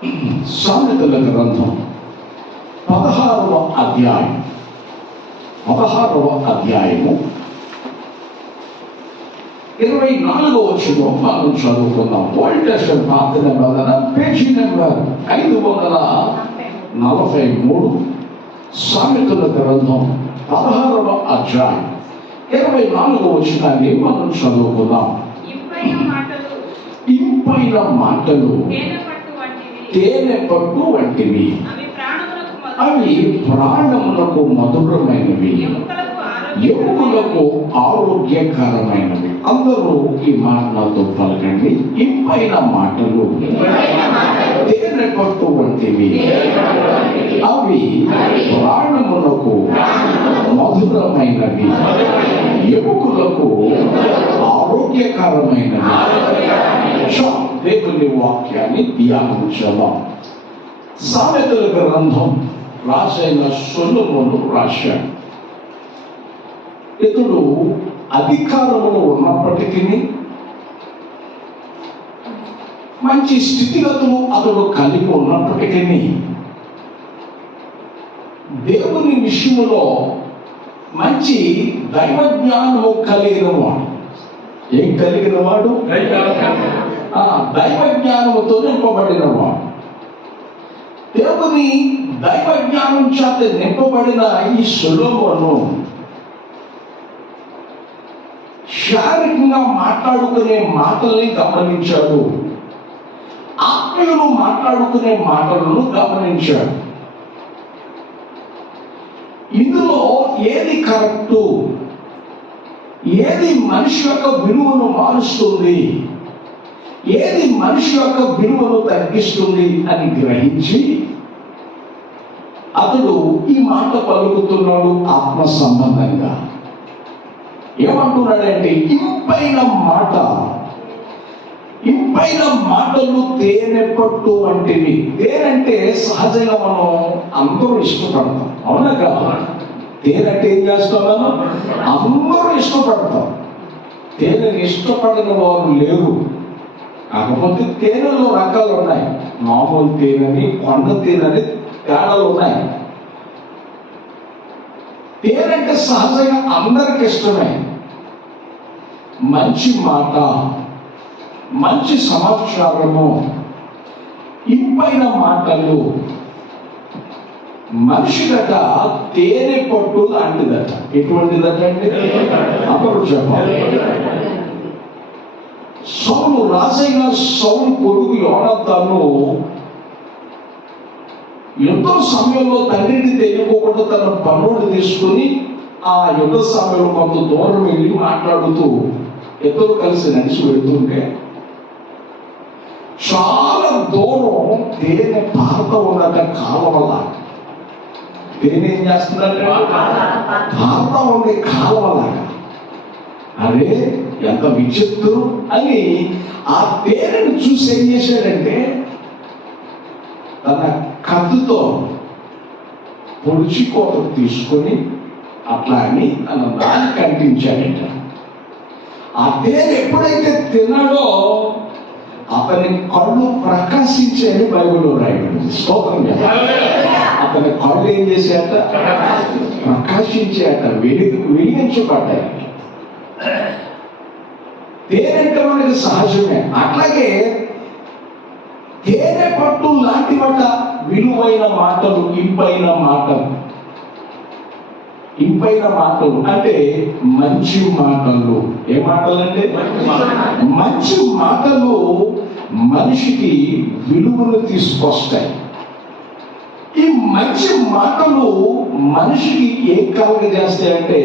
సామెతల గ్రంథం 16వ అధ్యాయము 24వ వచనం మనం చదువుకుందాం. ఓల్డ్ టెస్టమెంట్ పాత నిబంధన పేజీ నెంబర్ 543. సామెతల గ్రంథం 16వ అధ్యాయం 24వ వచనాన్ని మనం చదువుకుందాం. ఇంపైన మాటలు తేనె పట్టు వంటివి, అవి ప్రాణములకు మధురమైనవి, ఎముకలకు ఆరోగ్యకరమైనవి. అందరూ ఈ మాటలతో పలకండి. ఇంపైన మాటలు తేనె పట్టు వంటివి, అవి ప్రాణములకు మధురమైనవి, ఎముకలకు ఆరోగ్యకరమైనవి. దేవుని వాక్యాన్ని ధ్యానించదాం. సామెతల గ్రంథం రాసైన సొలొమోను రాశాడు. ఇతడు అధికారంలో ఉన్నప్పటికీ, మంచి స్థితిగతులు అతడు కలిగి ఉన్నప్పటికీ, దేవుని విషయంలో మంచి దైవజ్ఞానము కలిగిన వాడు. ఏం కలిగిన వాడు? దైవజ్ఞానముతో నింపబడిన వాడు. దేవుని దైవజ్ఞానం చేత నింపబడిన ఈ సొలొమోను శారీరకంగా మాట్లాడుకునే మాటల్ని గమనించాడు, ఆత్మీయులు మాట్లాడుకునే మాటలను గమనించాడు. ఇందులో ఏది కరెక్టు, ఏది మనిషి యొక్క విలువను మారుస్తుంది, ఏది మనిషి యొక్క విలువను తగ్గిస్తుంది అని గ్రహించి అతడు ఈ మాట పలుకుతున్నాడు. ఆత్మ సంబంధంగా ఏమంటున్నాడంటే, ఇంపైన మాటలు తేనె పట్టు వంటివి. తేనంటే సహజంగా మనం అందరూ ఇష్టపడతాం, అవునా కదా? తేనంటే ఏం చేస్తాం? అందరూ ఇష్టపడతాం. తేనెని ఇష్టపడిన వారు లేరు. కాకపోతే తేనెలో రకాలు ఉన్నాయి. మామూలు తేనెని, కొండ తేనెని తేడాలు ఉన్నాయి. తేనంటే సహజంగా అందరికి ఇష్టమే. మంచి మాట, మంచి సమాచారము, ఇంపైన మాటలు మనిషిదట తేనె పట్టు లాంటిదట. ఎటువంటిదట అండి? అందరూ చెప్పాలి. సౌలు రాజైన సౌలు కొడుకు యోనాతాను యుద్ధ సమయంలో తండ్రిని తెలియకోకుండా తన పన్నుడు తీసుకుని ఆ యుద్ధ సమయంలో కొంత దూరం వెళ్ళి మాట్లాడుతూ ఇద్దరు కలిసి నడిచి వెళ్తుంటే చాలా దూరం తేనె పారుతూ ఉన్నట. కాలువల తేనె ఏం చేస్తుందంటే పారుతూ ఉండే కాలువలాగా. అరే ఎంత విచిత్రం అని ఆ తేనెను చూసి ఏం చేశాడంటే, తన కత్తుతో పొడిచి కోత తీసుకొని అట్లా అని తన దాన్ని కంటించాడట. ఆ తేనె ఎప్పుడైతే తిన్నాడో అతని కళ్ళు ప్రకాశించేది బైబిల్లో రాయబడింది. స్తోత్రం. అతని కళ్ళు ఏం చేశాట? ప్రకాశించాట, వెలిగించబడ్డాయి. తేనెంటే మనకి సహజమే. అట్లాగే తేనె పట్టు లాంటి మాట విలువైన మాటలు, ఇంపైన మాటలు అంటే మంచి మాటలు. ఏ మాటలు అంటే? మంచి మాటలు మనిషికి విలువను తీసుకొస్తాయి. ఈ మంచి మాటలు మనిషికి ఏం కలుగజేస్తాయంటే,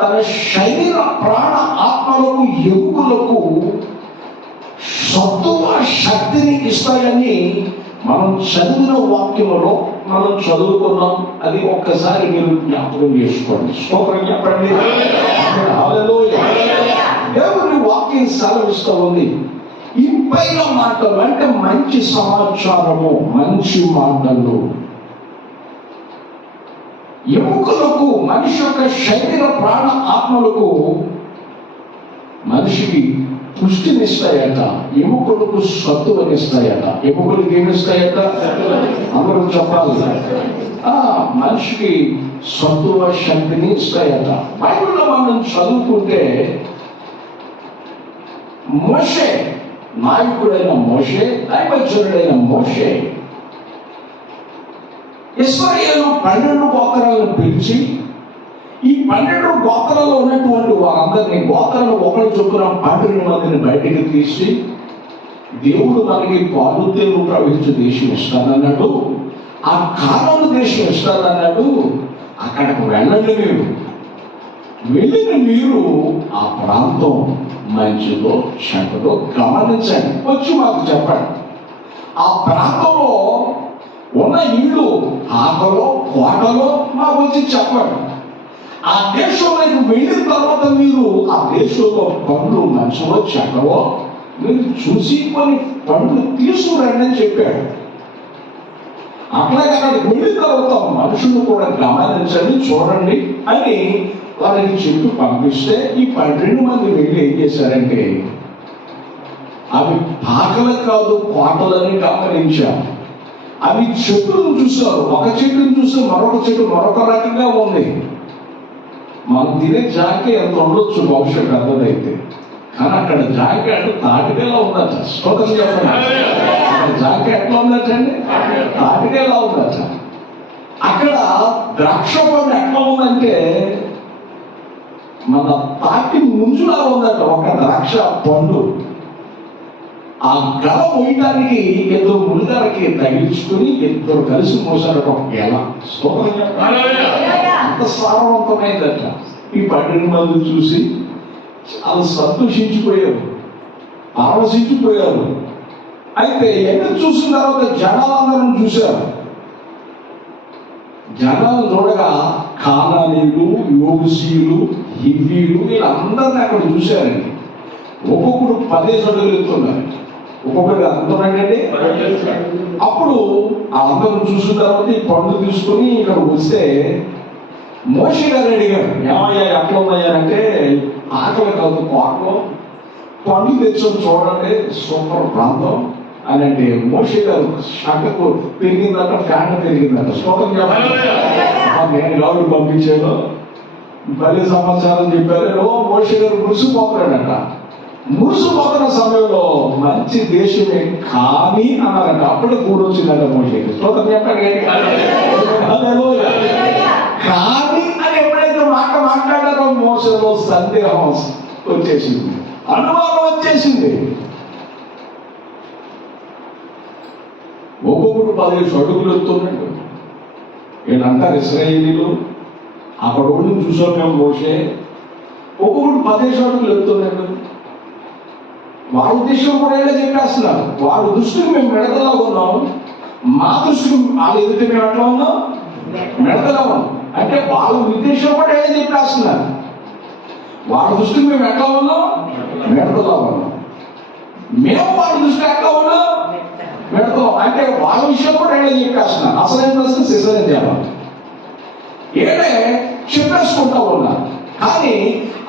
తన శరీర ప్రాణ ఆత్మలకు, ఎముకలకు సత్తువ శక్తిని ఇస్తాయని మనం చదివిన వాక్యములో మనం చదువుకున్నాం. అది ఒక్కసారి మీరు జ్ఞాపకం చేసుకోండి. స్తోత్రం చెప్పండి. దేవుని వాక్యం సెలవిస్తూ ఉంది. ఇంపైన మాటలు అంటే మంచి సమాచారము, మంచి మాటలు ఎముకలకు, మనిషి యొక్క శరీర ప్రాణ ఆత్మలకు, మనిషికి పుష్టినిస్తాయట, ఎముకలకు సత్తువనిస్తాయట. ఎముకలకు ఏమిస్తాయట? అందరూ చెప్పాలి. మనిషికి సత్తువ శక్తిని ఇస్తాయట. బైబిల్లో మనం చదువుకుంటే మోషే, నాయకుడైన మోషే, దైవజనుడైన మోషే ఇశ్రాయేలు 12 గోత్రాలను పిలిచి ఈ 12 గోత్రాల్లో ఉన్నటువంటి వారందరినీ, గోత్రాలు ఒకరు చొప్పున 12 మందిని బయటికి తీసి, దేవుడు మనకి పాలు తేనెలు ప్రవహించే దేశం ఇస్తానన్నాడు, ఆ కానాను దేశం ఇస్తానన్నాడు, అక్కడికి వెళ్ళండి. వెళ్ళిన మీరు ఆ ప్రాంతం మంచిదో చెడ్డదో గమనించండి, వచ్చి మాకు చెప్పండి. ఆ ప్రాంతంలో ఉన్న ఇళ్ళు ఆకలో కోటలో మాకు వచ్చి చెప్పండి. ఆ దేశంలోకి వెళ్ళిన తర్వాత మీరు ఆ దేశంలో పండ్లు మంచివో చెడ్డవో మీరు చూసి కొన్ని పండ్లు తీసుకురండి అని చెప్పాడు. అట్లాగే అక్కడికి వెళ్ళిన తర్వాత మనుషులు కూడా గమనించండి, చూడండి అని వారికి చెప్పి పంపిస్తే ఈ 12 మంది వెళ్ళి ఏం చేశారంటే అవి పాకలు కాదు కోటలని గమనించారు. అవి చెట్టును చూశారు. ఒక చెట్టును చూస్తే మరొక చెట్టు మరొక రకంగా ఉంది. మనం తినే జాకే ఎంత ఉండొచ్చు బహుశా పెద్దదైతే, కానీ అక్కడ జాకే అంటే తాటికేలా ఉందట. స్తోత్రం చెప్పండి. జాకే ఎట్లా ఉందటండి? తాటికేలా ఉందట. అక్కడ ద్రాక్ష పండు ఎట్లా ఉందంటే మన తాటి ముంజులా ఉందట ఒక ద్రాక్ష పండు. ఆ గల మోయడానికి ఏదో మునిగారికి తగిలించుకుని ఇద్దరు కలిసి మోసారు ఒక గెల. అంత సారవంతమైందట. ఈ 12 మంది చూసి వాళ్ళు సంతోషించిపోయారు, ఆలోచించిపోయారు. అయితే ఎన్ని చూసిన తర్వాత జనాలందరం చూశారు. జనాలు చూడగా కానానీయులు, యోబుసీయులు, హివ్వీయులు వీళ్ళందరినీ అక్కడ చూశారండి. ఒక్కొక్కడు 10 అడుగులు ఎత్తున్నారు. ఒక్కొక్కటి అంటున్నాడండి. అప్పుడు అందరూ చూసిన తర్వాత ఈ పండు తీసుకుని ఇక్కడ వస్తే మోషే గారు అడిగారు, ఏమయ్యా ఎట్లా ఉన్నాయంటే ఆకలి కాదు కోటలో పండు తెచ్చుకొని చూడండి, సూపర్ ప్రాంతం అని అంటే మోషే గారు షాకకు పెరిగిందట, ఫ్యాన్ పెరిగిందట. స్తోత్రం చెప్పండి. నేను గాడు పంపించాను, భలే సమాచారం చెప్పారు. మోషే గారు మురిసిపోతాడట. మురిసిపోతున్న సమయంలో మంచి దేశమే కానీ అన్నారట. అప్పుడే కూడొచ్చిందట మోషే. స్తోత్రం చెప్పండి. కానీ అని ఎప్పుడైతే మాట్లాడారో మోసలో సందేహం వచ్చేసింది, అనుమానం వచ్చేసింది. ఒక్కొక్కడు 10 అడుగులు ఎత్తున్నాడు. వీళ్ళంటారు ఇశ్రాయేలీలు, అక్కడ ఓడిని చూసాం మేము మోషే. ఒక్కొక్కడు 10 అడుగులు ఎత్తున్నాడు. వాళ్ళ ఉద్దేశం కూడా ఏదో చెప్పేస్తున్నారు. వాళ్ళ దృష్టికి మేము మెడతలా ఉన్నాం, మా దృష్టికి వాళ్ళ ఎదుటి మేము ఎట్లా ఉన్నాం? మెడతలా ఉన్నాం. అంటే వాళ్ళ ఉద్దేశం కూడా ఏదో చెప్పేస్తున్నారు. వాళ్ళ దృష్టికి మేము ఎట్లా ఉన్నాం? మెడతలా ఉన్నాం. మేము వాళ్ళ దృష్టి ఎట్లా ఉన్నాం? మెడతలా. అంటే వాళ్ళ విషయం కూడా ఏదో చెప్పేస్తున్నారు. అసలైన ప్రశ్న సిసలైన దేవం ఏడే చెప్పేసుకుంటా ఉన్నారు. కానీ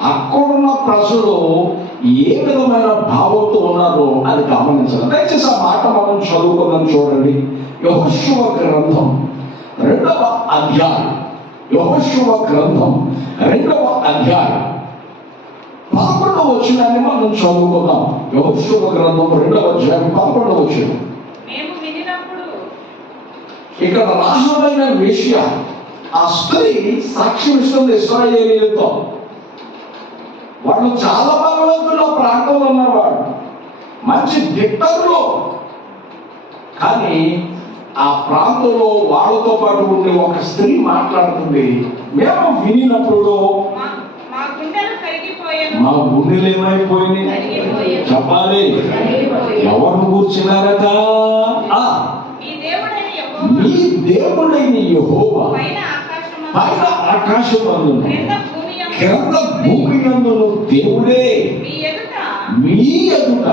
అక్కడున్న ప్రజలు ఏ విధమైన భావంతో ఉన్నారో అది గమనించాలి. దయచేసి ఆ మాట మనం చదువుకుందాం. చూడండి, యెహోషువ గ్రంథం 2వ అధ్యాయం. యెహోషువ గ్రంథం 2వ అధ్యాయం 11వ వచనాన్ని మనం చదువుకుందాం. యెహోషువ గ్రంథం 2వ అధ్యాయం 11వ వచనం. ఇక్కడ రాజులైన వేశ్య ఆ స్త్రీ సాక్ష్యం ఇస్తుంది ఇశ్రాయేలీయులతో. వాళ్ళు చాలా బలవంతులు ఆ ప్రాంతంలో ఉన్నవాడు, మంచి దిట్టరులో. కానీ ఆ ప్రాంతంలో వాళ్ళతో పాటు ఉండే ఒక స్త్రీ మాట్లాడుతుంది. మేము వినినప్పుడు మా గుండెలు ఏమైపోయినాయి చెప్పాలి. ఎవరు కూర్చున్నారట? మీ దేవుడైన యెహోవా పైన ఆకాశమందును క్రింద భూమి యందును దేవుడే మీ ఎదుట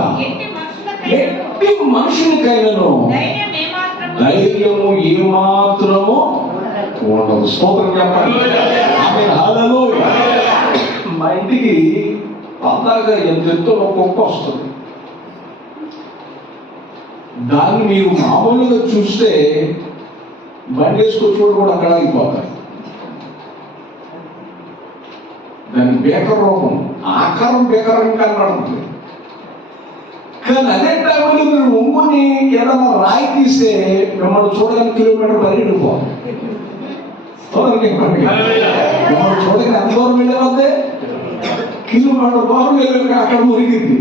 ఎట్టి మనుషునికైనను ధైర్యము ఏమాత్రము ఉండదు. స్తోత్రం చెప్పండి. హల్లెలూయా. మా ఇంటికి అందాక ఎంత ఎత్తులో కుక్క వస్తుంది. దాన్ని మీరు మామూలుగా చూస్తే బండి వేసుకొచ్చుకోడు కూడా అక్కడ అయిపోతాయి. దాని బేకర్ రూపం, ఆకారం బేకరం కనబడుతుంది. కానీ అదే టైంలో మీరు ఒంగుని ఏదైనా రాయి తీస్తే మిమ్మల్ని చూడడానికి కిలోమీటర్ పరిగెడిపోవాలి. మిమ్మల్ని చూడడానికి ఎంత దూరం వెళ్ళే కిలోమీటర్ దూరం వెళ్ళి అక్కడ మురిగింది.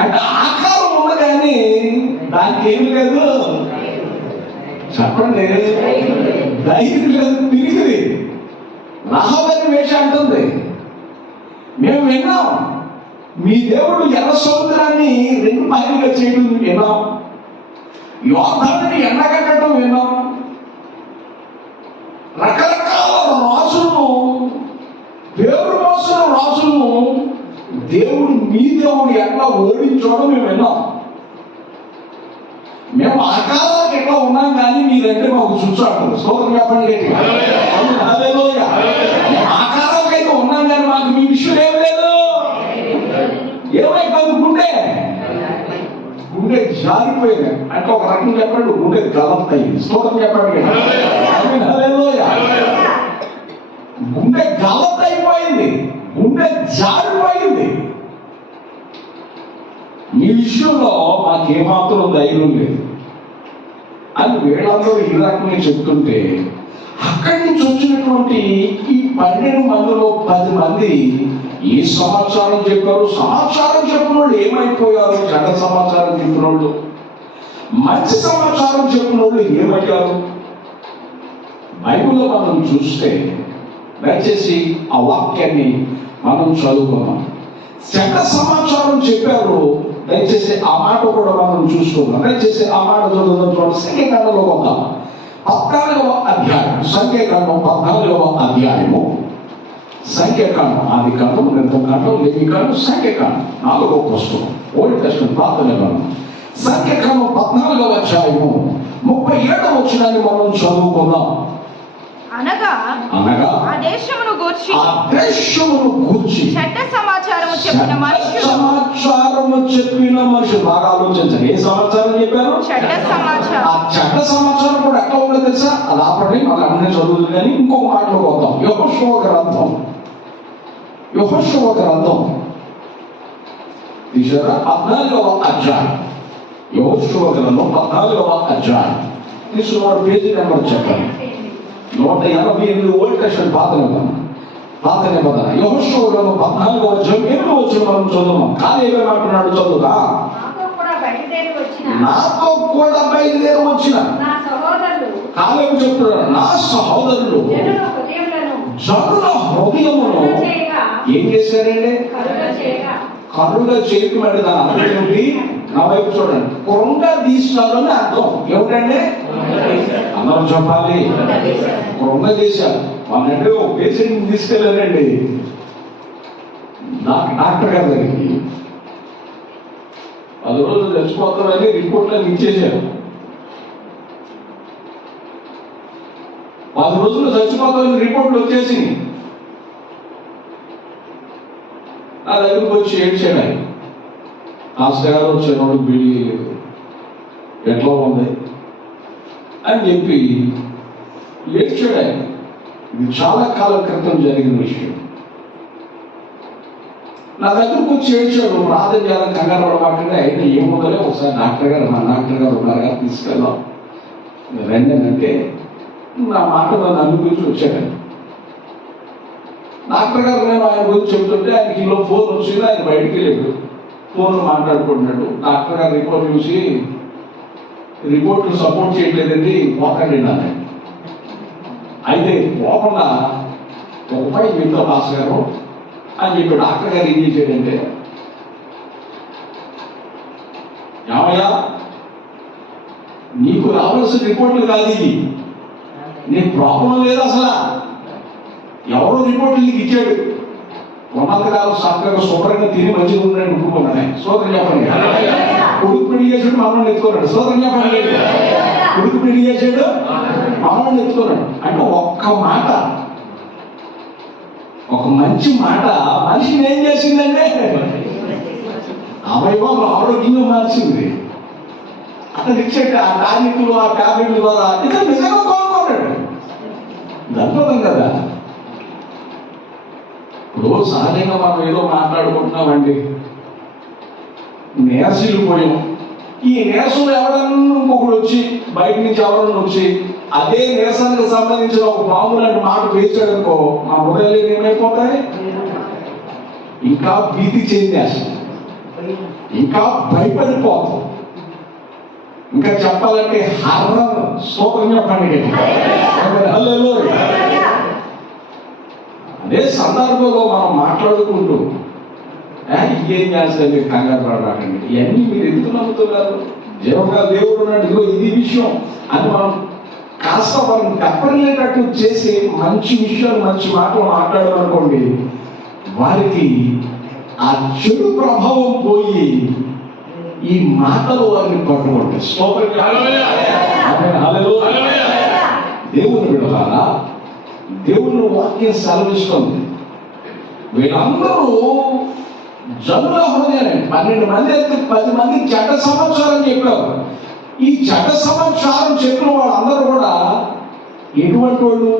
అంటే ఆకారం ఉంది కానీ దానికి ఏమి లేదు, చెప్పండి, ధైర్యం లేదు, తిరిగింది. రాహబని వేష అంటుంది. మేము విన్నాం మీ దేవుడు ఎర్ర సముద్రాన్ని 2 పాయలుగా చేయడం విన్నాం, యోర్దానుని ఎండగట్టడం విన్నాం, రకరకాల రాజులను, పేరు మోసిన రాజులను దేవుడు మీ దేవుడు ఎట్లా ఓడించడం మేము విన్నాం. మేము ఆకారానికి ఎట్లా ఉన్నాం కానీ మీరంటే మాకు చూసాడు. స్తోత్రం చెప్పండి. ఆకారానికి అయితే ఉన్నాం కానీ మాకు మీ విషయం ఏం లేదు. ఏమైపోయింది? గుండె జారిపోయింది. అంటే ఒక రకం చెప్పండి, గుండె గలత్తయింది. స్తోత్రం చెప్పండి. గుండె గలత్తయిపోయింది, గుండె జారిపోయింది. ఈ విషయంలో మాకేమాత్రం ధైర్యం లేదు అని వీళ్ళందరూ ఈ రకంగా చెప్తుంటే, అక్కడి నుంచి వచ్చినటువంటి ఈ 12 మందిలో 10 మంది ఏ సమాచారం చెప్పారు? సమాచారం చెప్పిన వాళ్ళు ఏమైపోయారు? చెడ్డ సమాచారం చెప్పిన వాళ్ళు. మంచి సమాచారం చెప్పిన వాళ్ళు ఏమయ్యారు? బైబిల్లో మనం చూస్తే, దయచేసి ఆ వాక్యాన్ని మనం చదువుకున్నాం. చెడ్డ సమాచారం చెప్పారు, దయచేసి ఆ మాట కూడా మనం చూసుకున్నాం. దయచేసి ఆ మాట చదువుదాం. చూడండి, సంఖ్యాకాండంలో వద్దాం. 14వ అధ్యాయం, సంఖ్యాకాండం 14వ అధ్యాయము. సంఖ్యాకాండం, ఆది కాండం, నిర్గమకాండం, లేవికాండం, సంఖ్యాకాండం 4వ పుస్తకం, ఓల్డ్ టెస్టమెంట్, పాత నిబంధన. సంఖ్యాకాండం 14వ అధ్యాయము 37వ వచనాన్ని మనం చదువుకుందాం. అనగా ఆ దేశమును గూర్చి చెడ్డ సమాచారము చెప్పిన మనుషులు బాగా ఆలోచించారు. ఏ సమాచారం చెప్పారు? చెడ్డ సమాచారం. ఆ చెడ్డ సమాచారం కూడా ఎట్లా ఉందో తెలుసా? అది ఆపండి, మళ్ళీ అన్నీ చదువుతుంది. కానీ ఇంకొక మాటలో పోతాం. యెహోషువ గ్రంథం తీసారా? 14వ అధ్యాయం. యెహోషువ గ్రంథం 14వ అధ్యాయం తీసుకున్న పేజీ నెంబర్ చెప్పండి. 188 ఓల్డ్ టెస్టమెంట్, పాత నిబంధన. యెహోషువ గ్రంథం 14వ అధ్యాయం 8వ వచనం మనం చదువుదాం. కానీ ఏమేమంటున్నాడు? చదువుగా. నాతో కూడా బయలుదేరి వచ్చిన కాలేబు చెప్తున్నాడు, నా సహోదరులు జనుల హృదయమును ఏం చేశారండి? కరుగా చేయటం. దాని అర్థం ఏమిటి? నా వైపు చూడండి. కృంగా తీసుకోవాలని అర్థం ఏమిటండి? అందరం చెప్పాలి. కృంగా చేశారు. వాళ్ళంటే ఒక పేషెంట్ తీసుకెళ్ళారండి డాక్టర్ గారి దగ్గరికి. 10 రోజులు చచ్చిపోతామని రిపోర్ట్లను ఇచ్చేశారు. 10 రోజులు చచ్చిపోతామని రిపోర్ట్లు వచ్చేసింది. నా దగ్గరకు వచ్చి ఏడ్చాడు. మాస్టర్ గారు వచ్చారు, బిల్లి ఎట్లా ఉంది అని చెప్పి ఏడ్చాడు. ఇది చాలా కాలం క్రితం జరిగిన విషయం. నా దగ్గరకు వచ్చి ఏడ్చాడు. ప్రార్థన చేయాలని కంగారు పడమాటంటే అయితే ఏముందలే, ఒకసారి డాక్టర్ గారు, మా డాక్టర్ గారు ఉన్నారు కదా, తీసుకెళ్దాం రండి అని అంటే నా మాట నన్ను అనిపించి వచ్చాడు. డాక్టర్ గారు నేను ఆయన గురించి చెప్తుంటే ఆయనకి ఇంట్లో ఫోన్ వచ్చింది. ఆయన బయటికి వెళ్ళాడు, ఫోన్లో మాట్లాడుకుంటున్నాడు. డాక్టర్ గారు రిపోర్ట్ చూసి, రిపోర్ట్లు సపోర్ట్ చేయట్లేదండి, పోకండి నాన్న. అయితే పోకుండా ఒక పై మీతో పాస్ గారు అని చెప్పి డాక్టర్ గారు ఏం చేశాడంటే, ఏమయ్యా నీకు రావాల్సిన రిపోర్ట్లు కాదు ఇది, నీకు ప్రాబ్లం లేదు అసలు. ఎవరో రిపోర్ట్లు నీకు ఇచ్చాడు. ఉన్నంతకాలం చక్కగా శుభ్రంగా తిని మంచిగా ఉన్నాడు అనుకున్నాడు. సోదరు చెప్పండి. కొడుకు పెళ్లి చేసాడు, మనల్ని ఎత్తుకున్నాడు. సోదరు చెప్పండి. కొడుకు పెళ్లి చేసాడు, మనల్ని ఎత్తుకున్నాడు. అంటే ఒక్క మాట ఒక మంచి మాట మనిషిని ఏం చేసిందంటే అవయవాలు ఆరోగ్యంగా మార్చింది. అతను ఇచ్చే ఆ టానిక్లు ఆ టాబ్లెట్ల ద్వారా ఇతను నిజంగా కోరుకోన్నాడు. ఇది అద్భుతం కదా. ఇప్పుడు సహజంగా మనం ఏదో మాట్లాడుకుంటున్నామండి, నీరసీలు పోయాం. ఈ నీరసంలో ఎవరన్నా ఇంకొకడు వచ్చి బయట నుంచి ఎవరన్నా వచ్చి అదే నీరసానికి సంబంధించిన ఒక పాము లాంటి మాట వేసాడు అనుకో, మా హృదయాలు ఏమైపోతాయి? ఇంకా భీతి చెందేస్తాం, ఇంకా భయపడిపోతాం. ఇంకా చెప్పాలంటే హర్రం స్తోత్రం చెప్పండి. హల్లెలూయా. అదే సందర్భంలో మనం మాట్లాడుకుంటూ ఏం చేస్తే మీరు కంగారు పడకండి, ఇవన్నీ మీరు ఎందుకు నమ్ముతున్నారు? జీవంగా దేవుడు ఉన్నాడు, ఇదిగో ఇది విషయం అని మనం కాస్త మనం దెబ్బలేటట్టు చేసి మంచి విషయాలు మంచి మాటలు మాట్లాడాలనుకోండి, వారికి ఆ చెడు ప్రభావం పోయి ఈ మాటలు వారిని పట్టుకుంటాయి. దేవుని విడవాలా, దేవుని వాక్యం సెలవిస్తుంది. వీళ్ళందరూ జనుల హృదయాన్ని 12 మంది అయితే 10 మంది చెడ్డ సమాచారం చెప్పారు. ఈ చెడ్డ సమాచారం చెప్పిన వాళ్ళందరూ కూడా ఎటువంటి వాళ్ళు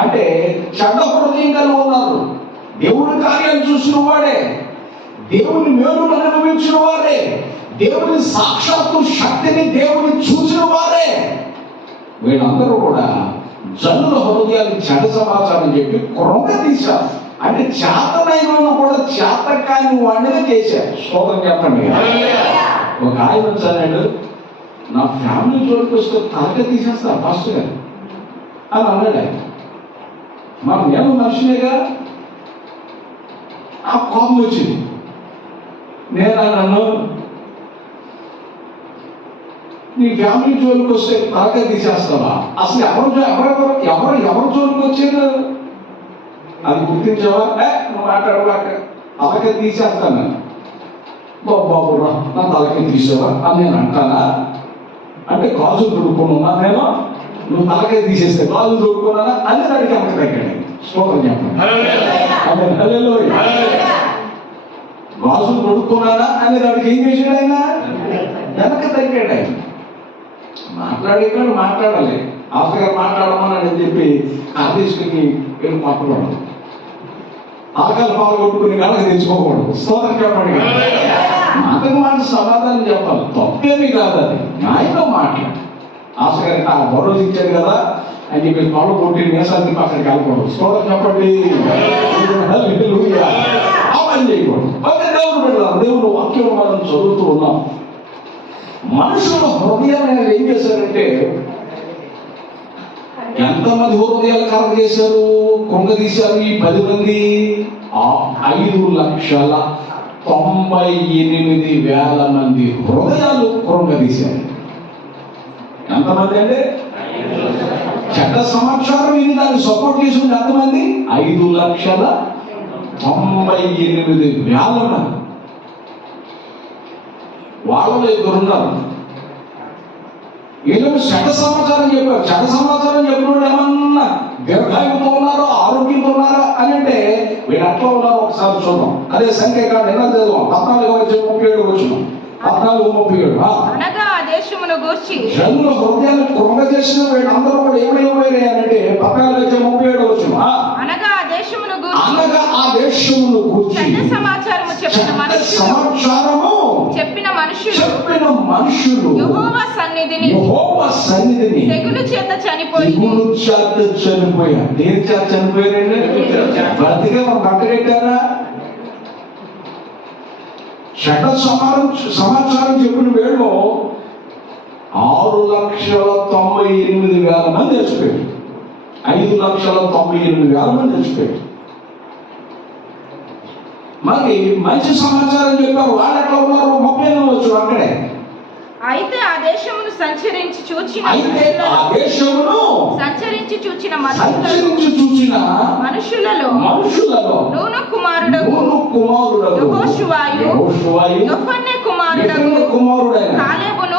అంటే చెడ్డ హృదయం కలిగి ఉన్నారు. దేవుని కార్యాలు చూసిన వాడే, దేవుని మేలును అనుభవించిన వారే, దేవుని సాక్షాత్తు శక్తిని దేవుని చూసిన వారే. వీళ్ళందరూ కూడా జనుల హృదయాన్ని చెడ్డ సమాచారం చెప్పి కృంగతీశారు. అంటే చేతనైన కూడా చేతకాని వాడిని చేశారు. స్తోత్రం చెప్పండి. ఒక ఆయన వచ్చాడు, నా ఫ్యామిలీ జోలికి వస్తే తలక తీసేస్తారు ఫస్ట్ గారు అని అన్నాడు ఆయన. మరి నేను మనిషినేగా, ఆ కోపం వచ్చింది. నేను అన్నాను, నీ ఫ్యామిలీ జోలికి వస్తే తలక తీసేస్తావా? అసలు ఎవరు జోలికి వచ్చారు అది గుర్తించావా? నువ్వు మాట్లాడవాక తలకే తీసేస్తాను. బాబు రా నా తలకే తీసావా అని నేను అంటానా? అంటే గాజులు దొడుకున్నా నేను, నువ్వు తలకే తీసేస్తే గాజులు దొడుకున్నానా అని దానికి అంత తగ్గాడు. స్తోత్రం చెప్పండి. గాజులు దొడుకున్నానా అని దానికి ఏం చేశాడు ఆయన? వెనక తగ్గాడు ఆయన. మాట్లాడేవాడు మాట్లాడాలి. ఆఫ్టర్ గారు మాట్లాడమని అని చెప్పి ఆదేశికి వెళ్ళి మాట్లాడదు. ఆకలి పాలు కొట్టుకుని కనుక తెచ్చుకోకూడదు. స్తోత్రం చెప్పండి. మాటకు మాట సమాధానం చెప్పాలి, తప్పేమీ కాదు, అది న్యాయంగా మాట్లాడు. ఆశగారికి ఆ భరోసా ఇచ్చారు కదా అని చెప్పి పాలు కొట్టి నేసానికి అక్కడికి వెళ్ళకూడదు. స్తోత్రం చెప్పండి. అవన్నీ చేయకూడదు. అంటే దేవుడు వాక్యం మనం చదువుతూ ఉన్నాం. మనుషుల హృదయాన్ని ఏం చేశారంటే, ఎంతమంది హృదయాలు కలగ చేశారు, కొంగదీశారు? ఈ 10 మంది 5,98,000 మంది హృదయాలు కృంగదీశారు. ఎంతమంది అంటే చెడ్డ సమాచారం ఇది దాన్ని సపోర్ట్ చేసుకుంటే ఎంతమంది? 5,98,000 మంది. వాళ్ళలో 2 ఉన్నారు. ఏదో చెడ్డ సమాచారం చెప్పారు. చెడ్డ సమాచారం చెప్పినప్పుడు ఏమన్నా దీర్ఘాయువుతో ఉన్నారో ఆరోగ్యంతో ఉన్నారా అని అంటే వీళ్ళు అట్లా ఉన్నారో ఒకసారి చూద్దాం. అదే సంఖ్యాకాండం ఎలా చదువు 14:37 వచ్చిన 14:37. అనగా ఆ దేశమును గూర్చి జనుల హృదయాన్ని కృంగజేసిన వీళ్ళందరూ కూడా ఏమైపోయారు అంటే 14:37 వచ్చిన అనగా ఆ దేశమును గూర్చి చెడ్డ సమాచారము చెప్పిన మనుషులు యెహోవా సన్నిధిని తెగులు చేత చనిపోయారు. దేని చేత చనిపోయారండి? బ్రతికే బట్టగట్టారా? చెడ్డ సమాచారం చెప్పిన వేళలో 6,98,000 మంది చచ్చిపోయారు. 5,98,000 మంది చచ్చిపోయారు. మరి మంచి సమాచారం చెప్పారు. వాళ్ళు ఎట్లా ఉన్నారు? 30 వచ్చు అక్కడే. అయితే ఆ దేశమును సంచరించి చూచిన మనుషులలో నూను కుమారుడు యెహోషువ యెఫన్నె కుమారుడు కాలేబును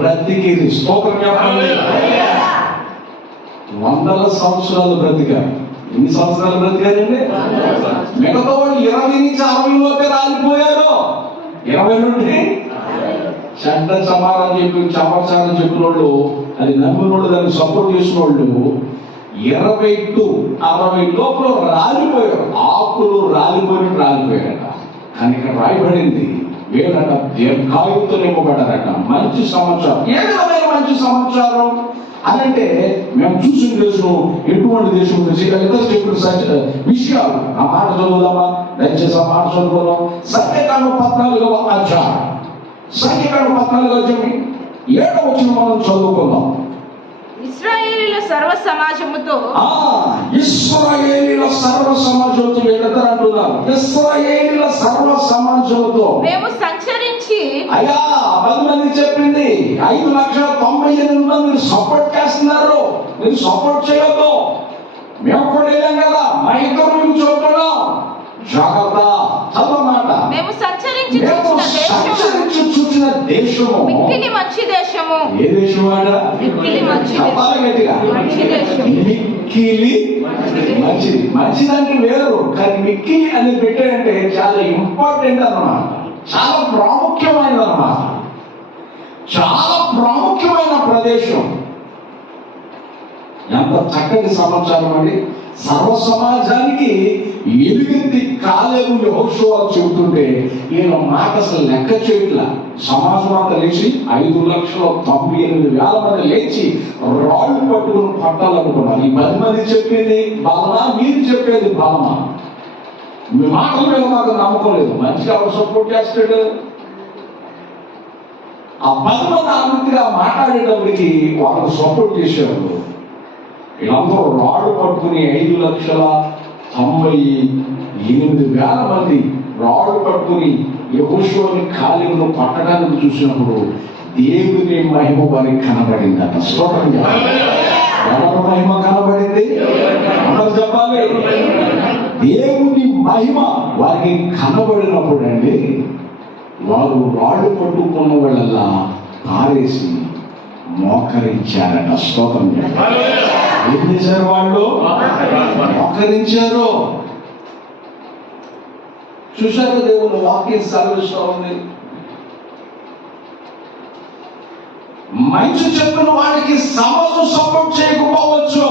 బ్రతికిరి. స్తోత్రం చెప్పండి. 100 సంవత్సరాలు బ్రతికారు. ఎన్ని సంవత్సరాలు బ్రతికారండి? మిగతా వాళ్ళు 20 నుంచి 60 లోపే రాలిపోయారు. 20 నుండి చెడ్డ సమాచారం చెప్పిన వాళ్ళు, అది నమ్మిన వాళ్ళు, దాన్ని సపోర్ట్ చేసిన వాళ్ళు 20 to 60 లోపల రాలిపోయారు. ఆకులు రాలిపోయారట. కానీ ఇక్కడ రాయబడింది వీళ్ళట దీర్ఘాయువుతో నింపబడ్డారట. మంచి సమాచారం. ఏ విధమైన మంచి సమాచారం అని అంటే, మేము చూసిన దేశం ఎటువంటి దేశం ఇతర చెప్పిన విషయాలు. ఆ మాట చదువుదామా? దయచేసి ఆ మాట చదువుదాం. సంఖ్యాకాండం 14వ అధ్యాయం, సంఖ్యాకాండం 14వ అధ్యాయం 7వ వచనం మనం చదువుకుందాం. ఇశ్రాయేలీల సర్వ సమాజముతో, ఇశ్రాయేలీల సర్వ సమాజంతో వీళ్ళందరూ అంటున్నారు, ఇశ్రాయేలీల సర్వ సమాజంతో మేము సంచరించి, అయ్యా 10 మంది చెప్పింది 5,98,000 మీరు సపోర్ట్ చేస్తున్నారు. మీరు సపోర్ట్ చేయొద్దు. మేము కూడా వెళ్ళాం కదా, మా ఇద్దరు మీకు చూస్తున్నాం. జాగ్రత్త. చదవమాట. మేము సంచరించి చూసిన దేశము మిక్కిలి మంచి దేశము. ఏ దేశం ఆడ? మిక్కిలి మంచి గట్టిగా. మంచి దేశం. మిక్కిలి మంచిది. మంచిదానికి వేరు, కానీ మిక్కిలి అని పెట్టారంటే చాలా ఇంపార్టెంట్ అన్నమాట. చాలా ప్రాముఖ్యమైనది అన్నమాట. చాలా ప్రాముఖ్యమైన ప్రదేశం. ఎంత చక్కటి సమాచారం అండి. సర్వ సమాజానికి ఎలుగెత్తి కాలేబు యెహోషువ చెబుతుంటే ఈయన మాట అసలు లెక్క చేయట్లా. సమాజం అంతా లేచి 5,98,000 మంది లేచి రాళ్ళు పట్టుకుని పట్టాలనుకున్నారు. ఈ 10 మంది చెప్పింది బలమా, మీరు చెప్పేది బలమా? మీ మాటల మీద మాకు నమ్మకం లేదు. మంచిగా ఎవరు సపోర్ట్ చేస్తాడు? ఆ 10 మంది ఆమెగా మాట్లాడేటప్పటికి వాళ్ళకు సపోర్ట్ చేసేవాళ్ళు. వీళ్ళందరూ రాళ్ళు పట్టుకుని 5,98,000 మంది రాళ్ళు పట్టుకుని యెహోషువని కాలేబును పట్టడానికి చూసినప్పుడు దేవుని మహిమ వారికి కనబడిందట. స్తోత్రం చెప్పాలి. ఎవరి మహిమ కనబడింది? అందరూ చెప్పాలి. దేవుని మహిమ వారికి కనబడినప్పుడు అండి, వారు రాళ్ళు పట్టుకున్న వాళ్ళల్లా పారేసి మోకరించారట. స్తోత్రం చెప్పాలి. ఏం చేశారు? వాళ్ళు మోకరించారు. చూశారు దేవుని వాక్యం సెలవిస్తూ ఉంది. మంచి చెప్పిన వాడికి సమాజం సపోర్ట్ చేయకపోవచ్చు,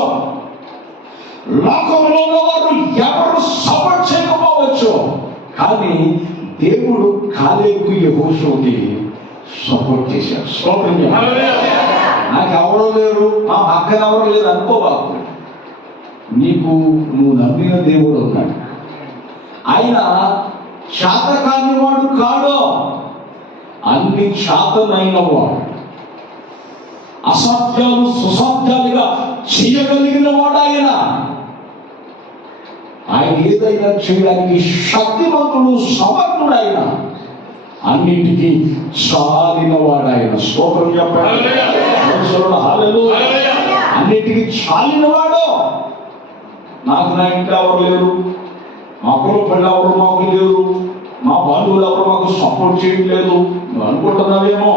లోకంలో వారు ఎవరు సపోర్ట్ చేయకపోవచ్చు, కానీ దేవుడు కాలేబు యెహోషువకి సపోర్ట్ చేశారు. స్తోత్రం చెప్పాలి. నాకు ఎవరో లేరు, మా పక్కన ఎవరో లేరు అనుకోబాకు. నువ్వు నమ్మిన దేవుడు ఉన్నాడు. ఆయన శాతకాని వాడు కాడు, అన్ని శాతనైన వాడు. అసాధ్యాలు సుసాధ్యాలుగా చేయగలిగిన వాడు ఆయన. ఆయన ఏదైనా చేయడానికి శక్తివంతుడు, సమర్థుడు. ఆయన అన్నిటికీ చాలిన వాడు. ఆయన స్తోత్రం చెప్పాలి. అన్నిటికీ చాలిన వాడు. నాకు నా ఇంట్లో ఎవరు లేరు, మా కుల పళ్ళు ఎవరు మాకు లేరు, మా బంధువులు ఎవరు మాకు సపోర్ట్ చేయట్లేదు నువ్వు అనుకుంటున్నావేమో.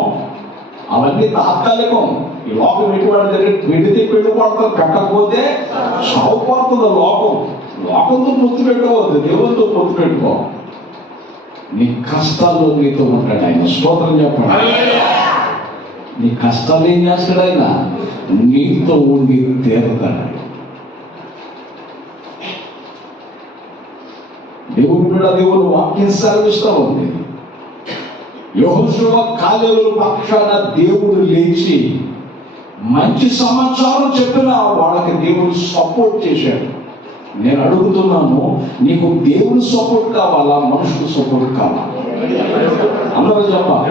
అవన్నీ తాత్కాలికం. ఈ లోకం ఎటువంటి దగ్గర పెడితే పెట్టుకోవడం, పెట్టకపోతే చౌపడుతుంది లోకం. లోకంతో పొత్తు పెట్టుకోవద్దు, దేవునితో పొత్తు పెట్టుకో. నీ కష్టాల్లో నీతో ఉంటాడు ఆయన. స్తోత్రం చెప్పండి. నీ కష్టాలు ఏం చేస్తాడు ఆయన? నీతో ఉండి తీరుతాడు. దేవుని మీద దేవుని వాక్యం సెలవిస్తూ ఉంది. యెహోషువ కాలేబు పక్షాన దేవుడు లేచి మంచి సమాచారం చెప్పిన వాళ్ళకి దేవుడు సపోర్ట్ చేశాడు. నేను అడుగుతున్నాను, నీకు దేవుని సపోర్ట్ కావాలా, మనుషులు సపోర్ట్ కావాలా? అందరూ చెప్పాలి.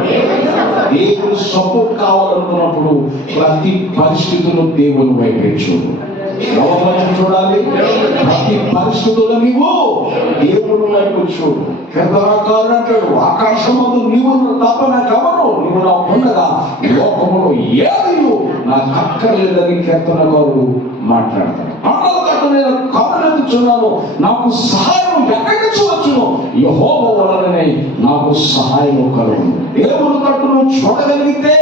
దేవుని సపోర్ట్ కావాలనుకున్నప్పుడు ప్రతి పరిస్థితుల్లో దేవుని వైపే చూడు. ఎవరి వైపు చూడాలి? ప్రతి పరిస్థితుల్లో నీవు దేవుని వైపు చూడు. కీర్తనకారుడు అంటాడు, ఆకాశమందు నీవు తప్ప నాకెవరు, నీవు నా ఉండగా లోకములో ఏది నాకు అక్కర్లేదని కీర్తనకారుడు మాట్లాడతాడు. నేను కమలెత్తుచున్నాను, నాకు సహాయం ఎక్కడి నుంచి వచ్చును? యెహోవా వలననే నాకు సహాయం కలుగును. దేవుని తట్టు నువ్వు చూడగలిగితే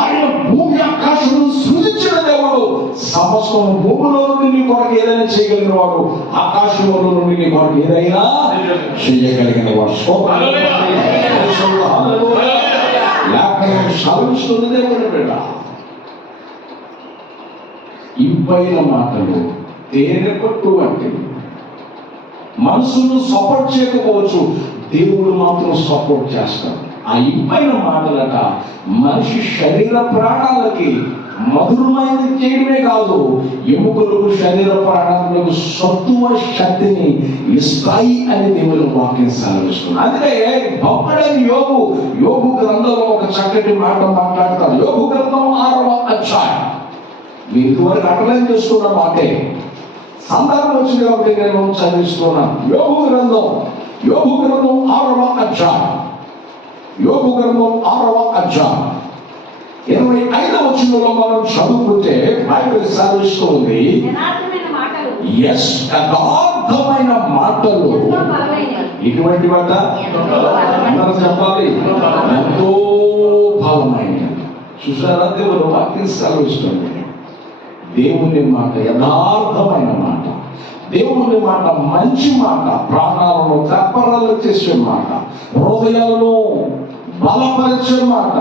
ఆయన భూమి ఆకాశం సృజించిన దేవుడు, సమస్తం భూమిలో నుండి నీ కొరకు ఏదైనా చేయగలిగిన వాడు, ఆకాశంలో నుండి నీ కొరకు ఏదైనా చేయగలిగిన వాడు. లేఖనం సెలవిస్తుంది దేవుని బిడ్డ, ఇంపైన మాటలు తేనె పట్టు వంటివి. మనసును సపోర్ట్ చేయకపోవచ్చు, దేవుడు మాత్రం సపోర్ట్ చేస్తాడు. ఆ ఇంపైన మాటలట మనిషి శరీర ప్రాణాలకి మధురమైనది చేయడమే కాదు, ఎముకలకు శరీర ప్రాణాలకు సత్తువ శక్తిని ఇస్తాయి అని దేవుని వాక్యం సెలవిస్తుంది. అందుకే భక్తుడైన యోబు గ్రంథంలో ఒక చక్కటి మాట మాట్లాడతారు. యోబు గ్రంథం 6వ అధ్యాయం. మీరు ఇదివరకు అర్థం చేసుకున్న మాటే సందర్భం వచ్చింది కాబట్టి నేను చదివిస్తున్నాను. యోబు గ్రంథం 6వ అధ్యాయం. యోబు గ్రంథం 6వ అధ్యాయం 25వ వచనంలో మనం చదువుకుంటే బైబిల్ సెలవిస్తుంది, యథార్థమైన మాటలు. ఇటువంటి మాట అందరూ చెప్పాలి, ఎంతో బలమైన. చూసారా, దేవుడు వాక్యం సెలవిస్తుంది. దేవుని మాట యథార్థమైన మాట, దేవుని మాట మంచి మాట, ప్రాణాలను తెప్పరలు చేసే మాట, హృదయాలను బలపరిచే మాట,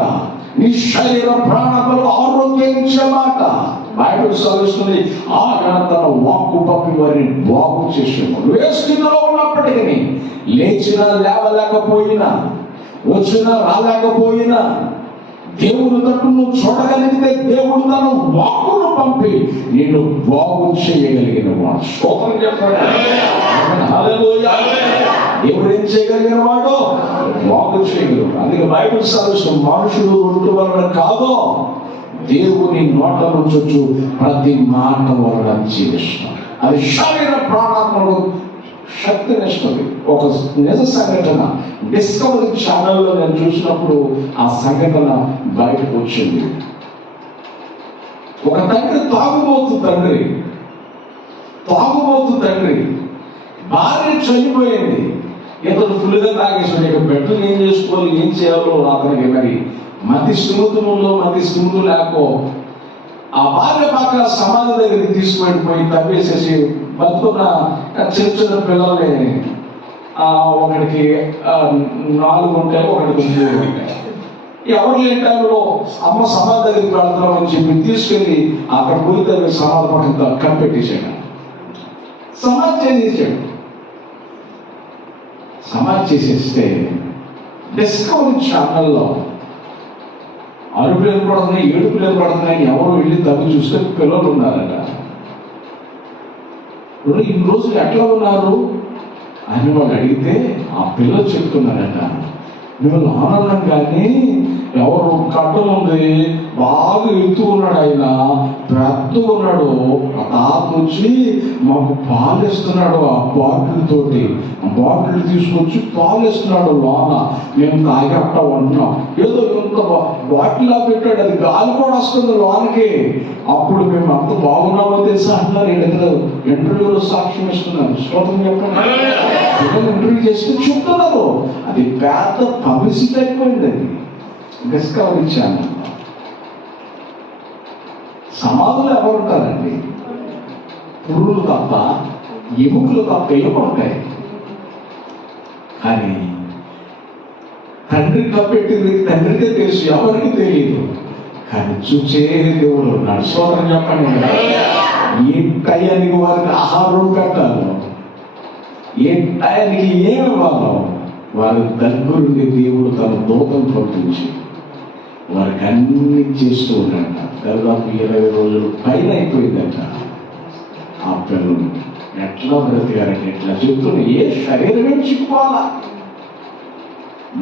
నీ శరీర ప్రాణాలకు ఆరోగ్యం ఇచ్చే మాట. బైబిల్ సెలవిస్తుంది, ఆయన తన వాక్కు పంపి వారిని బాగు చేసేవాడు. ఏ స్థితిలో ఉన్నప్పటికీ, లేచినా లేవలేకపోయినా, వచ్చినా రాలేకపోయినా, దేవుని తట్టు నువ్వు చూడగలిగితే దేవుడు తన వాక్కును పంపి నిన్ను బాగు చేయగలిగిన వాడు. స్తోత్రం చెప్పండి. హల్లెలూయా. దేవుడు ఏం చేయగలిగిన వాడు? బాగు చేయగలడు. అందుకే బైబిల్ సెలవిస్తుంది, మనుషులు రొట్టె వలన కాదు, దేవుని నోట నుంచి ప్రతి మాట వలన జీవిస్తాడు. అది శరీర ప్రాణాత్మకు శక్తినిస్తుంది. ఒక నిజ సంఘటన డిస్కవరీ ఛానల్లో నేను చూసినప్పుడు ఆ సంఘటన బయటకు వచ్చింది. ఒక తండ్రి తాగుబోతు తండ్రి భార్య చనిపోయింది. ఇతను ఫుల్గా తాగేసాడు. ఇక బెట్టలు ఏం చేసుకోవాలి, ఏం చేయాలో అతనికి మరి మతి స్థిమితం లేకో ఆ భార్య పక్క సమాధి దగ్గరికి తీసుకువెళ్ళిపోయి తవ్వేసేసి బతుకున్న చిన్న చిన్న పిల్లల్ని ఒకటికి 4 ఉంటాయి, ఒకటికి 3 ఉంటాయి. ఎవరు లేని టైంలో అమ్మ సమాధి దగ్గరికి వెళ్తున్నామని చెప్పి తీసుకెళ్ళి అక్కడ పోయి దగ్గర సమాధి పక్కన కనిపెట్టేసాడు. సమాధి చేసేస్తే డిస్కవరీ ఛానల్లో అరుపులు ఏర్పడుతున్నాయి, ఏడుపులు ఏర్పడుతున్నాయి. ఎవరు వెళ్ళి తగ్గి చూస్తే పిల్లలు ఉన్నారట. ఈ రోజు ఎట్లా ఉన్నారు అని వాళ్ళు అడిగితే ఆ పిల్లలు చెప్తున్నారట, మేము ఆనందం కానీ ఎవరు కట్టం ఉంది, బాగా ఎత్తు ఉన్నాడు, ఆయన పెద్ద ఉన్నాడు, ఆ తాత వచ్చి మాకు పాలు ఇస్తున్నాడు. ఆ బాటిల్ తీసుకొచ్చి పాలు ఇస్తున్నాడు. లోన మేము తాగట్ట ఉంటున్నాం. ఏదో ఇంత బాటిల్ పెట్టాడు, అది గాలి కూడా వస్తుంది లోనకి. అప్పుడు మేము అంత బాగున్నామో తెలుసా అంటున్నారు. వీళ్ళిద్దరు ఇంటర్వ్యూలో సాక్ష్యం ఇస్తున్నారు. స్తోత్రం చెప్పండి. ఇంటర్వ్యూ చేస్తే చెప్తున్నారు. అది పెద్ద పబ్లిసిటీ అయిపోయింది. అది డిస్కవరీ ఛానల్. సమాధులు ఎవరుంటారండి? పురులు తప్ప, ఎముకలు తప్ప ఏముంటాయి. కానీ తండ్రి కప్పెట్టింది తండ్రికే తెలుసు, ఎవరికి తెలియదు. కానీ చూసే దేవుడు ఉన్నాడు. స్తోత్రం చెప్పండి. ఏ టయానికి వారికి ఆహారం పెట్టాలో, ఏ టయానికి ఏమి ఇవ్వాలో వారి దగ్గరుండి దేవుడు తన దూతను పంపించి వారికి అన్ని చేస్తూ ఉన్నాడు. దాదాపు 20 రోజులు పైన అయిపోయిందట. ఆ పిల్లలు ఎట్లా బ్రతికారంటే ఎట్లా చెప్తున్నా, ఏ శరీరమే చిక్కుకోవాలా,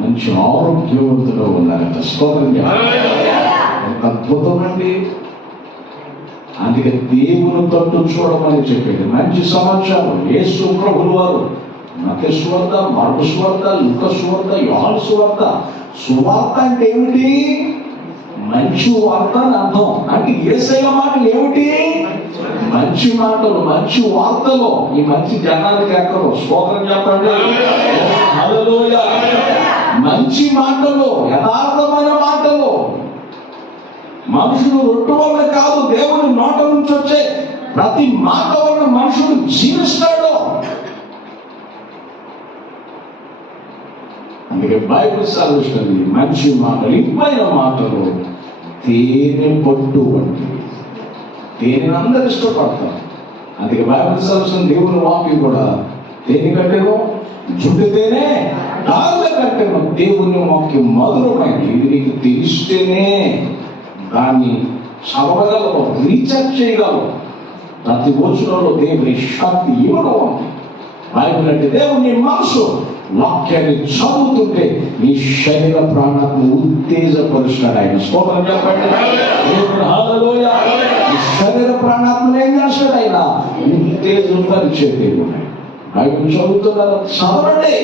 మంచి ఆరోగ్యవంతులో ఉన్నారట. స్తోత్రం. ఎంత అద్భుతం అండి. అందుకే దేవుని తట్టు చూడమని చెప్పేది మంచి సమాచారం. యేసు ప్రభువుల వారు మత్తయి సువార్త, మార్కు సువార్త, లూకా సువార్త, యోహాను సువార్త. సువార్త అంటే ఏమిటి? మంచి వార్త అని అర్థం. అంటే యేసయ్య మాటలు ఏమిటి? మంచి మాటలు, మంచి వార్తలు. ఈ మంచి జనాలకి ఎక్కడో. స్తోత్రం చెప్పండి. హల్లెలూయా. మంచి మాటలు, యథార్థమైన మాటలు. మనుషులు రొట్టె వల్ల కాదు, దేవుని నోట నుంచి వచ్చే ప్రతి మాట వల్ల మనుషుడు జీవిస్తాడు. అందుకే బైబిల్ సెలవిస్తుంది, మంచి మాటలు, ఇంపైన మాటలు తేనె పట్టు వంటివి. తేనెని అందరూ ఇష్టపడతారు. అందుకే బైబిల్ సెలవిస్తుంది, దేవుని వాక్యం కూడా తేనె కంటేనో జుట్టుతేనే దాళ్ళ కంటేనో దేవుని వాక్యం మధురమైంది. ఇది నీకు తెలిస్తేనే దాన్ని చదవగలవు, రీచార్జ్ చేయగలవు. ప్రతి వచనంలో దేవుని శక్తి ఇవ్వడం. బైబిల్ అంటే దేవుని మనసు. వాక్యాన్ని చదువుతుంటే నీ శరీర ప్రాణాలను ఉత్తేజపరుస్తాడు ఆయన. స్తోత్రం చెప్పండి. హల్లెలూయా. నీ శరీర ప్రాణాలను ఏం చేస్తాడు ఆయన? ఉత్తేజపరిచే దేవుడు. బైబిల్ చదువుతున్నారు, చదవండి.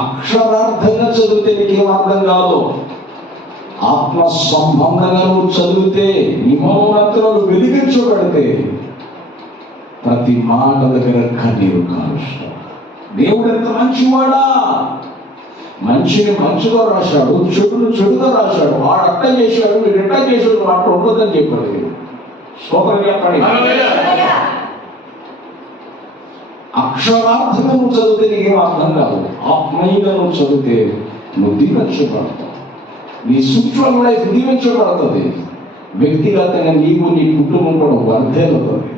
అక్షరార్థంగా చదివితే నీకేం అర్థం కాదు. ఆత్మ సంబంధంగా నువ్వు చదివితే, నీ మనోనేత్రాలు వెలిగించబడితే ప్రతి మాట దగ్గర కన్నీరు కాలుస్తాడు. దేవుడు ఎంత మంచివాడా! మంచిని మంచిగా రాశాడు, చెడును చెడుగా రాశాడు. వాడు అట్ట చేశాడు, వీడు ఎట్టా చేశాడు, మాట ఉండదని చెప్పాడు. స్తోత్రం చెప్పండి. అక్షరార్థంగా నువ్వు చదివితే నీకేం అర్థం కాదు. ఆత్మీయంగా నువ్వు చదివితే నువ్వు దీవించబడతావు. నీ స్పిరిచువల్ లైఫ్ దీవించబడుతుంది. వ్యక్తిగతంగా నీవు, నీ కుటుంబం కూడా వర్ధేలుతుంది.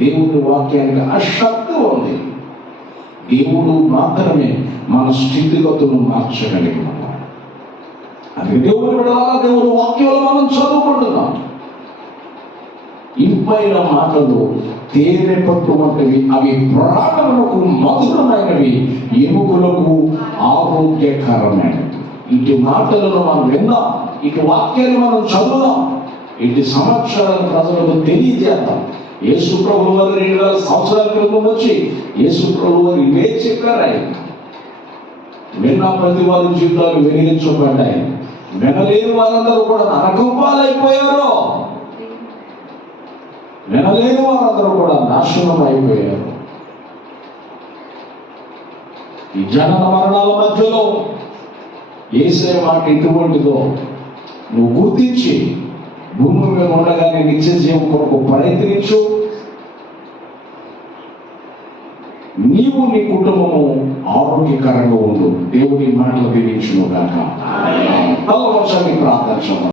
దేవుని వాక్యానికి ఆ శక్తి ఉంది. దేవుడు మాత్రమే మన స్థితిగతులను మార్చగలిగిన. అది దేవుని విడాలా, దేవుని వాక్యాలు మనం చదువుకుంటున్నాం. ఇంపైన మాటలు తేనె పట్టు వంటివి, అవి ప్రాణములకు మధురమైనవి, ఎముకలకు ఆరోగ్యకరమైనవి. ఇటు మాటలను మనం విందాం, ఇటు వాక్యాన్ని మనం చదువుదాం, ఇటు సమాచారాన్ని ప్రజలకు తెలియజేద్దాం. యేసు ప్రభువు వారు 2000 సంవత్సరాల క్రితం వచ్చి యేసు ప్రభువు వారు ఇవే చెప్పారు. ఆయన విన్న ప్రతి వారి జీవితాలు వెలిగించబడ్డాయి. వినలేని వారందరూ కూడా నరకం పాలైపోయారు. వినలేని వారందరూ కూడా నాశనం అయిపోయారు. ఈ జనన మరణాల మధ్యలో యేసయ్య మాట ఎటువంటిదో నువ్వు గుర్తించి భూమి మీద ఉండగానే నిత్య జీవం కొరకు ప్రయత్నించు. నీవు, నీ కుటుంబము ఆరోగ్యకరంగా ఉండు. దేవుని మాటలు దీవించును గాక. ప్రార్థన